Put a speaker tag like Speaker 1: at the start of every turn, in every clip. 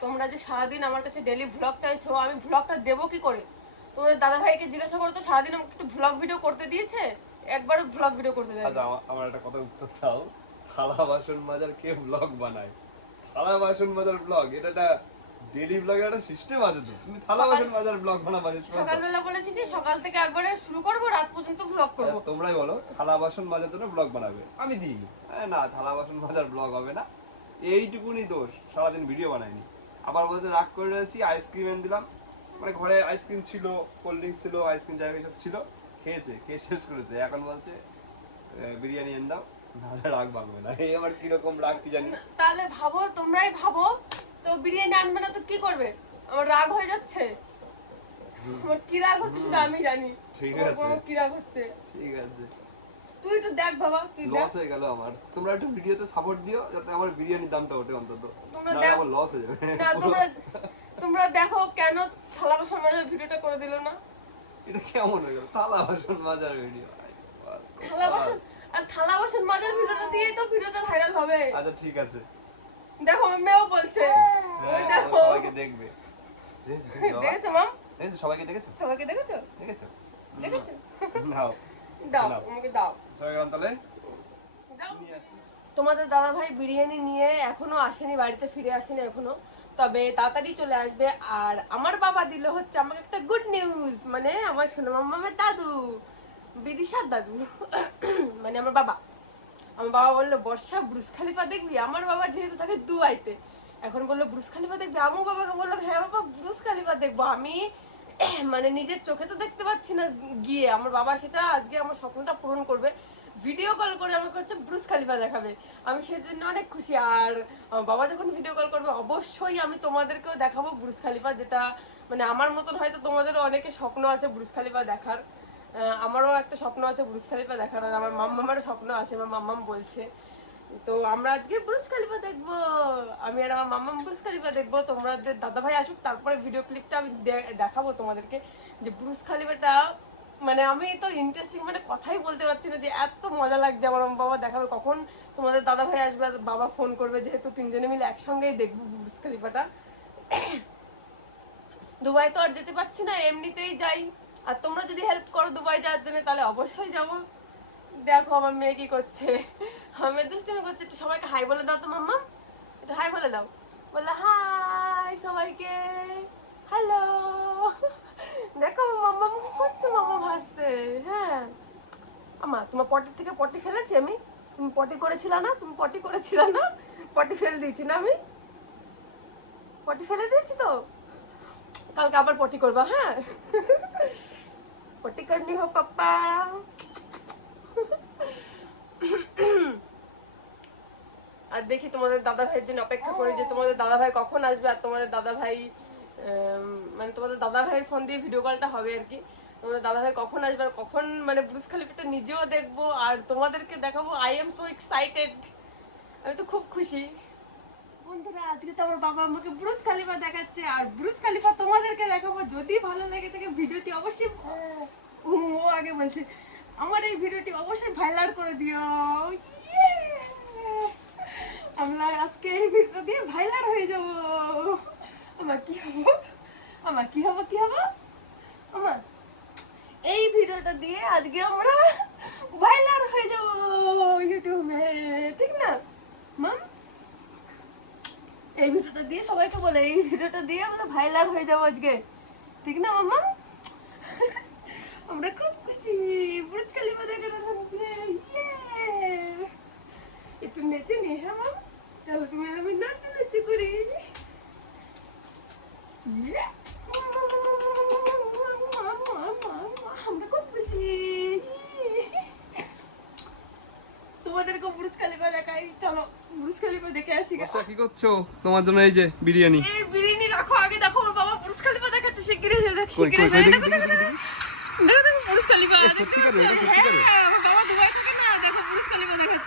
Speaker 1: তোমরা যে সারাদিন আমার কাছে ডেলি ভ্লগ চাইছো আমি ভ্লগটা দেবো কি করে? তোমাদের দাদা ভাইকে জিজ্ঞাসা করো তো সারাদিন আমাকে একটু ভ্লগ ভিডিও করতে দিয়েছে? একবার ভ্লগ ভিডিও করতে দেয়
Speaker 2: আচ্ছা আমার- আমার একটা কথা উত্তর দাও। থালা বাসন মাজার কে ভ্লগ বানায়? থালা বাসন মাজার ভ্লগ এটা একটা ব্লগের একটা সিস্টেম আছে তো। তুমি থালা বাসন মাজার ব্লগ বানাবা
Speaker 1: সকালবেলা বলেছি কি সকাল থেকে একবারে শুরু করব রাত পর্যন্ত ভ্লগ করব।
Speaker 2: তোমরাই বলো থালা বাসন মাজার জন্য ব্লগ বানাবে। আমি দিইনি। না থালা বাসন মাজার ব্লগ হবে না। এইটুকুনি দোষ সারাদিন ভিডিও বানাইনি। আবার বলছে রাগ করে রয়েছি আইসক্রিম এনে দিলাম। মানে ঘরে আইসক্রিম ছিল কোল্ড ড্রিঙ্কস ছিল আইসক্রিম জায়গায় সব ছিল খেয়েছে খেয়ে শেষ করেছে। এখন বলছে বিরিয়ানি এনে দাও নাহলে রাগ ভাঙবে না। এই কীরকম রাগ কি জানি।
Speaker 1: তাহলে ভাবো তোমরাই ভাবো তো বিরিয়ানি আনবে না তো কি করবে? আমার রাগ হয়ে যাচ্ছে। আমার কি রাগ হচ্ছে শুধু আমি জানি।
Speaker 2: ঠিক আছে।
Speaker 1: কি রাগ হচ্ছে?
Speaker 2: ঠিক আছে।
Speaker 1: তুই তো দেখ বাবা তুই
Speaker 2: লস হয়ে গেল আমার। তোমরা একটু ভিডিওতে সাপোর্ট দিও যাতে আমার বিরিয়ানির দামটা ওঠে অন্তত।
Speaker 1: তোমরা দেখ-
Speaker 2: আমার লস হয়ে যাবে।
Speaker 1: না তোমরা তোমরা দেখো কেন থালা বাসন মাজার ভিডিওটা করে দিল না।
Speaker 2: এটা কেমন হয়ে গেল? থালা বাসন মাজার ভিডিও
Speaker 1: থালা বাসন আর থালা বাসন মাজার ভিডিওটা দিয়ে তো ভিডিওটা ভাইরাল হবে।
Speaker 2: আচ্ছা ঠিক আছে।
Speaker 1: দেখো আমার মেয়েও বলছে ওই
Speaker 2: হ্যাঁ,
Speaker 1: দেখো
Speaker 2: সবাইকে দেখবে। দেখেছ,
Speaker 1: মাম?
Speaker 2: সবাইকে দেখেছ?
Speaker 1: সবাইকে দেখেছ?
Speaker 2: দেখেছ?
Speaker 1: দেখেছ?
Speaker 2: নাও।
Speaker 1: দাও আমাকে দাও।
Speaker 2: সবাই গেলাম তাহলে।
Speaker 1: দাও।
Speaker 2: নিয়ে আসি।
Speaker 1: তোমাদের দাদা ভাই বিরিয়ানি নিয়ে এখনও আসেনি বাড়িতে ফিরে আসেনি এখনও। তবে তাড়াতাড়ি চলে আসবে। আর আমার বাবা দিল হচ্ছে আমাকে একটা গুড নিউজ মানে আমার সোনা মামামের দাদু বিদিশার দাদু। মানে আমার বাবা। আমার বাবা বলল বর্ষা ব্রুস খালিফা দেখবি? আমার বাবা যেহেতু থাকে দুবাইতে এখন বলল, ব্রুস খালিফা দেখবে? আমার বাবাকে বললাম হ্যাঁ বাবা, ব্রুস খালিফা দেখব। আমি মানে নিজের চোখে তো দেখতে পাচ্ছি না গিয়ে। আমার বাবা সেটা আজকে আমার স্বপ্নটা পূরণ করবে। ভিডিও কল করে আমাকে হচ্ছে ব্রুস খালিফা দেখাবে। আমি সেই জন্য অনেক খুশি। আর বাবা যখন ভিডিও কল করবে, অবশ্যই আমি তোমাদেরকেও দেখাবো ব্রুস খালিফা, যেটা মানে আমার মতন হয়তো তোমাদেরও অনেকে স্বপ্ন আছে ব্রুস খালিফা দেখার। আমারও একটা স্বপ্ন আছে ব্রুস খালিফা দেখার, আর আমার মাম্মামারও স্বপ্ন আছে, আমার মাম্মাম বলছে। তো আমরা আজকে ব্রুস খালিফা দেখব। আমি আর আমার মাম্মাম ব্রুস খালিফা দেখব তোমাদের দাদা ভাই আসুক, তারপরে ভিডিও ক্লিপটা আমি দেখাবো তোমাদেরকে। যে ব্রুস খালিফাটা মানে আমি তো ইন্টারেস্টিং মানে কথাই বলতে পারছি না যে এত মজা লাগছে আমার বাবা দেখাবে কখন। তোমাদের দাদা ভাই আসবে, বাবা ফোন করবে, যেহেতু তিনজনে মিলে একসঙ্গেই দেখব ব্রুস খালিফাটা দুবাই তো আর যেতে পারছি না, এমনিতেই যাই। আর তোমরা যদি হেল্প করো দুবাই যাওয়ার জন্য, তাহলে অবশ্যই যাব। দেখো আমার মেয়ে কি করছে। মেয়ে দুষ্টুমি করছে, একটু সবাইকে হাই বলে দাও তো মাম্মা। একটু হাই বলে দাও। বললে হাই সবাইকে। হ্যালো দেখো, মাম্মা করছ মাম্মা ভাসছে। হ্যাঁ। আমা, তোমার পটির থেকে পটি ফেলেছি আমি? তুমি পটি করেছিল না? তুমি পটি করেছিল না? পটি ফেলে দিয়েছি না আমি? পটি ফেলে দিয়েছি তো? কালকে আবার পটি করবা হ্যাঁ? পটি করনি হো পাপ্পা। আর দেখি তোমাদের দাদা ভাইয়ের জন্য অপেক্ষা করি যে তোমাদের দাদা ভাই কখন আসবে আর তোমাদের দাদা ভাই মানে তোমাদের দাদা ভাইয়ের ফোন দিয়ে ভিডিও কলটা হবে আর কি। তোমাদের দাদা ভাই কখন আসবে আর কখন মানে ব্রুস খালিফাটা নিজেও দেখব আর তোমাদেরকে দেখাবো। আই এম সো এক্সাইটেড আমি তো খুব খুশি। বন্ধুরা, আজকে তো আমার বাবা আমাকে ব্রুস খালিফা দেখাচ্ছে আর ব্রুস খালিফা তোমাদেরকে দেখাবো। যদি ভালো লাগে থাকে ভিডিওটি অবশ্যই ও আগে বলছে, আমার এই ভিডিওটি অবশ্যই ভাইলার করে দিও! আমরা আজকে এই ভিডিও দিয়ে ভাইরাল হয়ে যাব। আমার কি হব? আমার কি হব কি হব? আমার এই ভিডিওটা দিয়ে আজকে আমরা ভাইরাল হয়ে যাব ইউটিউবে ঠিক না? মাম, এই ভিডিওটা দিয়ে সবাইকে বলে, এই ভিডিওটা দিয়ে আমরা ভাইরাল হয়ে যাব আজকে। ঠিক না, মাম্মা? আমরা খুব খুশি। বুর্জ খলিফা দেখার সামনে একটু নেচে নি হ্যাঁ মাম চলো তুমি আর আমি নাচে নাচে করি! আমরা খুব খুশি তোমাদেরকে বুর্জ খলিফা দেখাই চলো বুর্জ খলিফা দেখে আসি গা।
Speaker 2: কি করছ তোমার জন্য এই যে বিরিয়ানি
Speaker 1: এই বিরিয়ানি রাখো আগে দেখো আমার বাবা বুর্জ খলিফা দেখাচ্ছে শিগগিরই দেখো দেখো
Speaker 2: দেখি,
Speaker 1: দেখো
Speaker 2: দেখো এটা
Speaker 1: পাচ্ছ?
Speaker 2: সত্যিকারের?
Speaker 1: হ্যাঁ, আমার বাবা দুবাই থাকে না দেখো বুর্জ খলিফা দেখাচ্ছে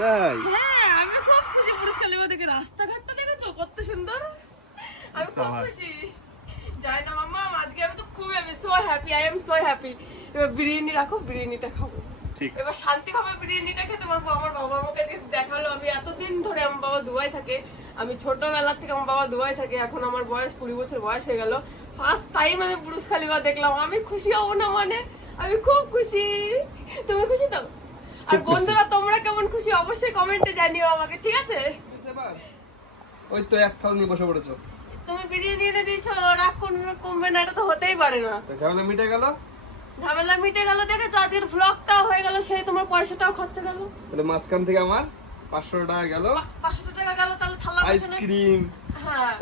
Speaker 2: তাই?
Speaker 1: হ্যাঁ আমি খুব খুশি। বুর্জ দেখে রাস্তাঘাটটা দেখেছ? কত সুন্দর। আমি খুব খুশি। যাই না মামা আজকে আমি তো খুব আমি so happy I am so happy এবার বিরিয়ানি রাখো বিরিয়ানিটা খাব।
Speaker 2: ঠিক আছে।
Speaker 1: এবার শান্তিভাবে বিরিয়ানিটা খেতে। পারব আমার বাবা আমাকে যে দেখাল আমি এতদিন ধরে আমার বাবা দুবাই থাকে। আমি ছোটবেলা থেকে আমার বাবা দুবাই থাকে। এখন আমার বয়স কুড়ি বছর বয়স হয়ে গেল। ফার্স্ট টাইম আমি পুরুষ খালিবা দেখলাম। আমি খুশি হব না মানে? আমি খুব খুশি। তুমি খুশি তো? আর বন্ধুরা তোমরা অবশ্যই কমেন্টে জানিও আমাকে ঠিক আছে?
Speaker 2: ওই তো এক থাল নিয়ে বসে পড়েছো।
Speaker 1: তুমি বিরিয়ানি এনে দিয়েছ রাগ কোন- কমবে না এটা তো হতেই পারে না।
Speaker 2: ঝামেলা মিটে গেল?
Speaker 1: ঝামেলা মিটে গেল দেখেছ আজকের ভ্লগটাও হয়ে গেল সেই তোমার পয়সাটাও খরচা গেল।
Speaker 2: তাহলে মাঝখান থেকে আমার পাঁচশো টাকা গেল।
Speaker 1: পাঁচশো টাকা গেল তাহলে থালা
Speaker 2: আইসক্রিম।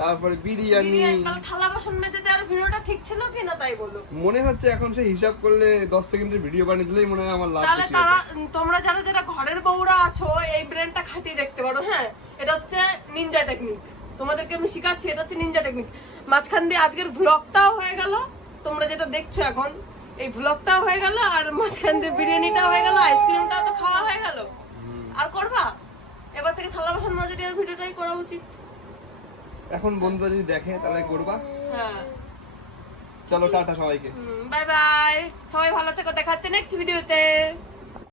Speaker 2: তারপরে বিরিয়ানি।
Speaker 1: বিরিয়ানি থালা বাসন মেজে দেওয়ার ভিডিওটা ঠিক ছিল কিনা তাই বলো।
Speaker 2: মনে হচ্ছে এখন সে হিসাব করলে দশ সেকেন্ডের ভিডিও বানিয়ে দিলেই মনে হয় আমার লাভ
Speaker 1: তাহলে তারা তোমরা যারা যারা ঘরের বউরা আছো এই ব্রেনটা খাটিয়ে দেখতে পারো হ্যাঁ? এটা হচ্ছে নিনজা টেকনিক তোমাদেরকে আমি শিখাচ্ছি এটা হচ্ছে নিনজা টেকনিক মাঝখান দিয়ে আজকের ভ্লগটাও হয়ে গেল। তোমরা যেটা দেখছ এখন এই ভ্লগটাও হয়ে গেল আর মাঝখান দিয়ে বিরিয়ানিটাও হয়ে গেল আইসক্রিমটাও তো খাওয়া হয়ে গেল। আর করবা? এবার থেকে থালা বাসন মাজা দেওয়ার ভিডিওটাই করা উচিত।
Speaker 2: এখন বন্ধুরা যদি দেখে তাহলে করবা।
Speaker 1: হ্যাঁ।
Speaker 2: চলো টাটা সবাইকে।
Speaker 1: বাই বাই সবাই ভালো থেকো দেখাচ্ছে নেক্সট ভিডিওতে